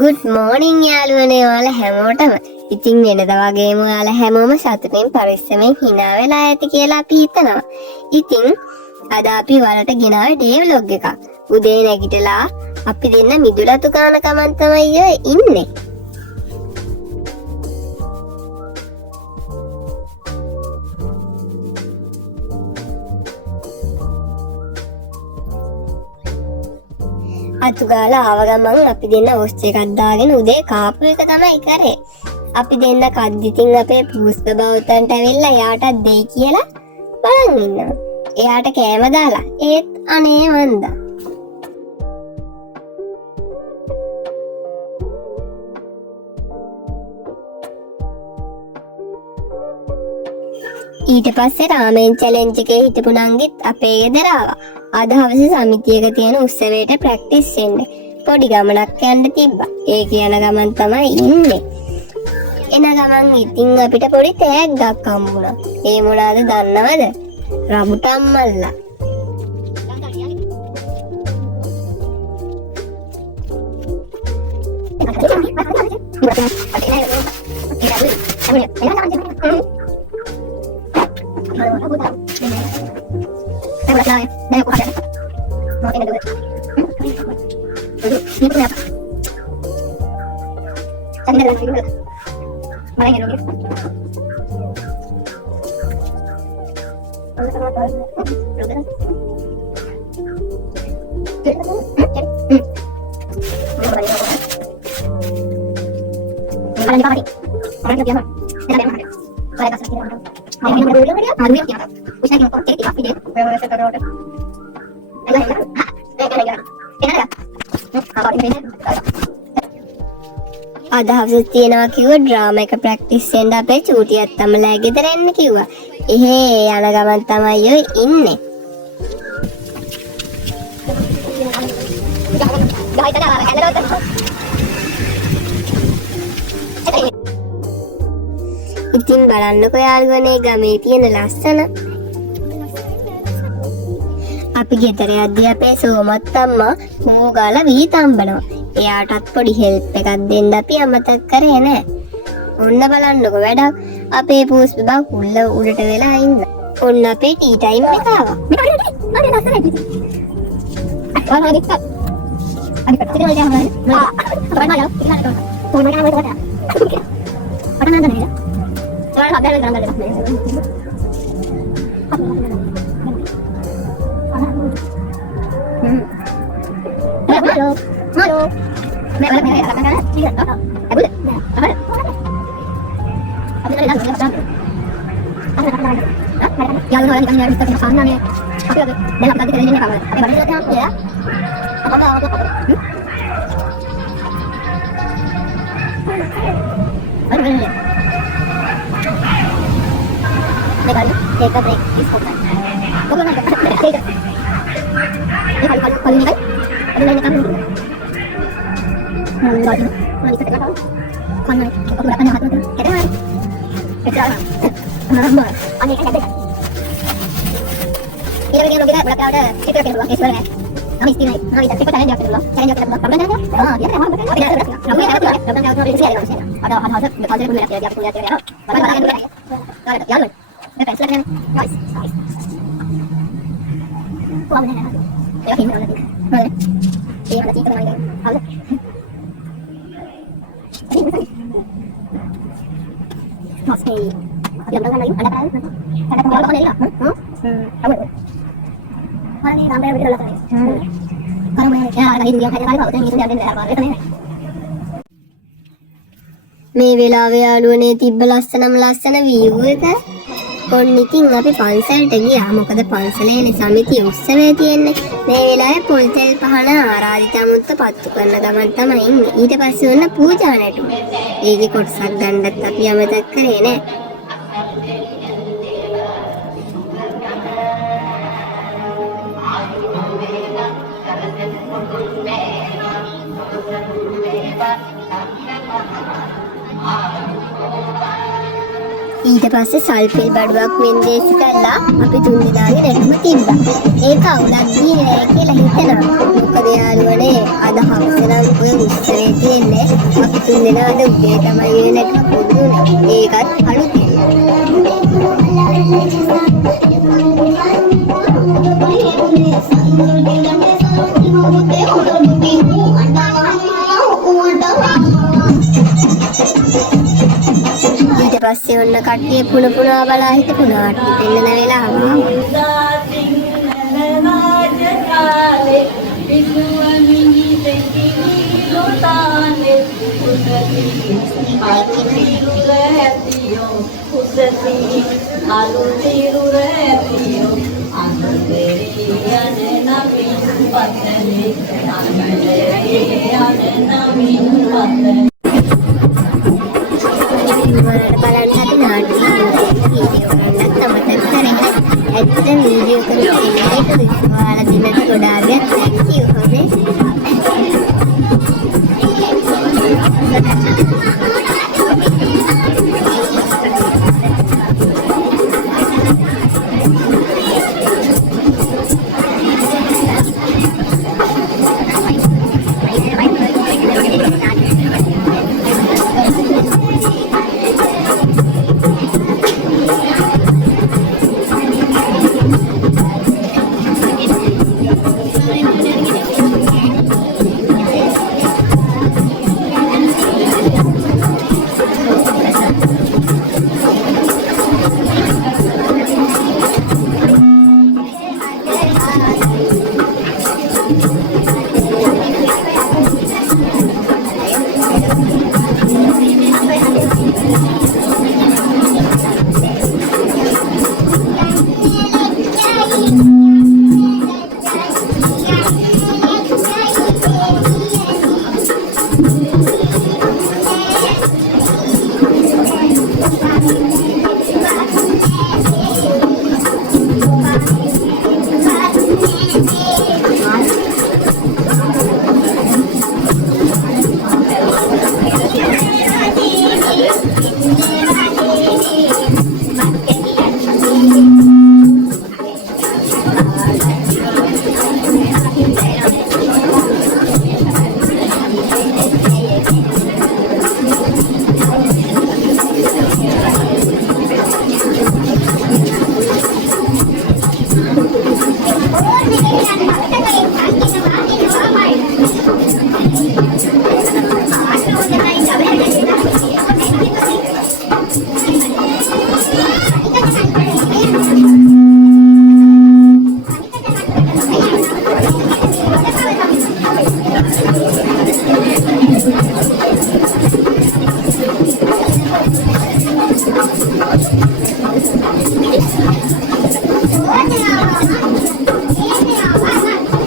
Good morning යාළුවනේ ඔයාලා හැමෝටම. ඉතින් වෙනදා වගේම ඔයාලා හැමෝම සතුටින් පරිස්සමෙන් hina වෙලා ඇති කියලා අපි හිතනවා. ඉතින් අද අපි ඔයාලට ගෙනාවේ ඩේ vlog එකක්. උදේ නැගිටලා අපි දෙන්න මිදුලතු කාන කමන් තමයි ඉන්නේ. අතුගාලා ආව ගමන් අපි දෙන්න ඔස් එකක් දාගෙන උදේ කාපු එක තමයි කරේ. අපි දෙන්න කද්දිතින් අපේ පුස්ප බෞතන්ට ඇවිල්ලා එයාටත් දෙයි කියලා බලන් ඉන්නවා. එයාට කෑම දාලා ඒත් අනේ වන්දා. ඊට පස්සේ රාමෙන් චැලෙන්ජ් එකේ හිටපු නංගිත් අපේ ගෙදර ආවා. අද හවස සමිතියක තියෙන උත්සවයට ප්‍රැක්ටිස් වෙන්න පොඩි ගමනක් යන්න තිබ්බා. ඒ කියන ගමන් තමයි ඉන්නේ. එන ගමන් ඉතින් අපිට පොඩි තෑග්ගක් හම්බුණා. ඒ මොනවාද දන්නවද? රඹුටන් මල්ලා. අද හවස තියෙනවා කිව්ව ඩ්‍රාමා එක ප්‍රැක්ටිස් වෙන්න අපේ චූටියත් තමලා ගෙදර එන්න කිව්වා. එහෙ යන ගමන් තමයි ඉන්නේ. ඉතින් බලන්නකෝ යාළුවනේ ගමේ තියෙන ලස්සන. අපි ගෙදර යද්දී අපේ සෝමත් අම්මා මෝ ගාලා වී තම්බනවා. එයාටත් පොඩි හෙල්ප් එකක් දෙන්න අපි අමතක කරේ නෑ. ඔන්න බලන්නකෝ වැඩක්. අපේ පූස් බබා කුල්ල උඩට වෙලා ඉන්න. ඔන්න අපේ ටී ටයිම් එක ආවා. අනේ ලස්සනයි. අනේ ටිකක්. අනේ පැත්තට යන්න යන්න. බලන්න යාළුවා. කොහොමද යන්නේ කොට? පටන් ගන්න නේද? ඔයාලා හදලා ගන්න ගන්න. Halo. Halo. Mẹ ơi, mẹ làm cái gì đó. Em biết. Apa? Apa dah dah. Ya udah ini kan kita ke sana nih. Tapi dalam tadi ini apa? Apa baru lihat ya? Apa apa? Baru ini. Take a break. It's okay. Kau nak take a. Ini kalau ini kan ada lain kamu. Enggak sih. Mana bisa kenapa? Kan aku udah tanya hati tu. Kita kan. Kita. Nambah. Ani kan ada. Ini kita berapa ada? Kita kira kita sudah. Kami istilah. Kami tak cepat challenge dulu. Challenge kita berapa dah? Ah, dia dah. Tapi dah berapa? Kami dah berapa? Kita dah tahu sih ada. Ada hal dulu ya dia punya dia. Tapi dah dulu. Dah ya lu. Kita pencet kan. Nice. Wah, benar. Ya, ini benar. Benar. Iya, ada cerita lagi. Ada. Oke. Yang berapa lagi? Ada kan? Ada kalau ada enggak? Tahu. Mana ni ramai video lah. Kalau ya ada video yang ada kalau itu ada apa itu nih. මේ වෙලාවේ යාළුවනේ තිබ්බ ලස්සන view එක. ඔන්න ඉතින් අපි පන්සලට ගියා. මොකද පන්සලේනේ සමිතිය උත්සවය තියෙන්නේ. මේ වෙලාවේ පොල් තෙල් පහන ආරාධිත අමුත්ත පත්තු කරන ගමන් තමයි ඉන්නේ. ඊට පස්සේ ඔන්න පූජා නැටුවා. ඒකේ කොටසක් ගන්නත් අපි අමතක කරේ නෑ. ඊට පස්සේ සල්පිල් බඩුවක් වෙන්දේසි කරලා අපි තුන් දෙනාගේ නැටුම තිබ්බා. ඒක අවුලක් ගියේ නෑ කියලා හිතනවා. මොකද යාළුවනේ අද හවස නම් ඔය උත්සවයේ තියෙන්නේ අපි තුන් දෙනා අද උදේ තමයි ඒ නැටුම පුදුනේ. ඒකත් අලුතෙන්. ඊට පස්සේ ඔන්න කට්ටිය පුණා බලා හිටපු නාට්‍ය පෙන්නන වෙලාව වීඩියෝ කරලා ඔයාලා දිනට ගොඩාක් thank you හොඳේ.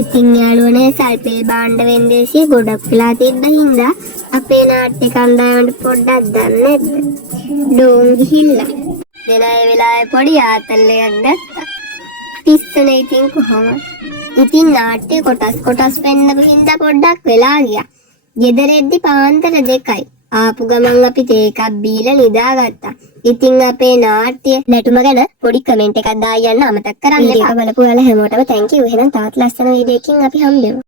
ඉතින් යාළුවනේ සල්පිල් භාණ්ඩ වෙන්දේසිය ගොඩක් වෙලා තිබ්බ හින්දා අපේ නාට්‍ය කණ්ඩායමට පොඩ්ඩක් දන්නේ නැද්ද? ඩෝන් ගිහිල්ලා. දෙන ඒ වෙලාවේ පොඩි ආතල් එකක් දැක්කා. පිස්සනේ ඉතින් කොහොමද? ඉතින් නාට්‍ය කොටස් වෙන්නපු හින්දා පොඩ්ඩක් වෙලා ගියා. ගෙදරෙද්දි පාන්දර 2යි. ආපු ගමන් අපි තේ එකක් බීලා නිදාගත්තා. ඉතින් අපේ නාට්‍ය නැටුම ගැන පොඩි කමෙන්ට් එකක් දාලා යන්න අමතක කරන්න එපා. බලපු ඔයාලා හැමෝටම thank you. එහෙනම් තවත් ලස්සන වීඩියෝ එකකින් අපි හම්බෙමු.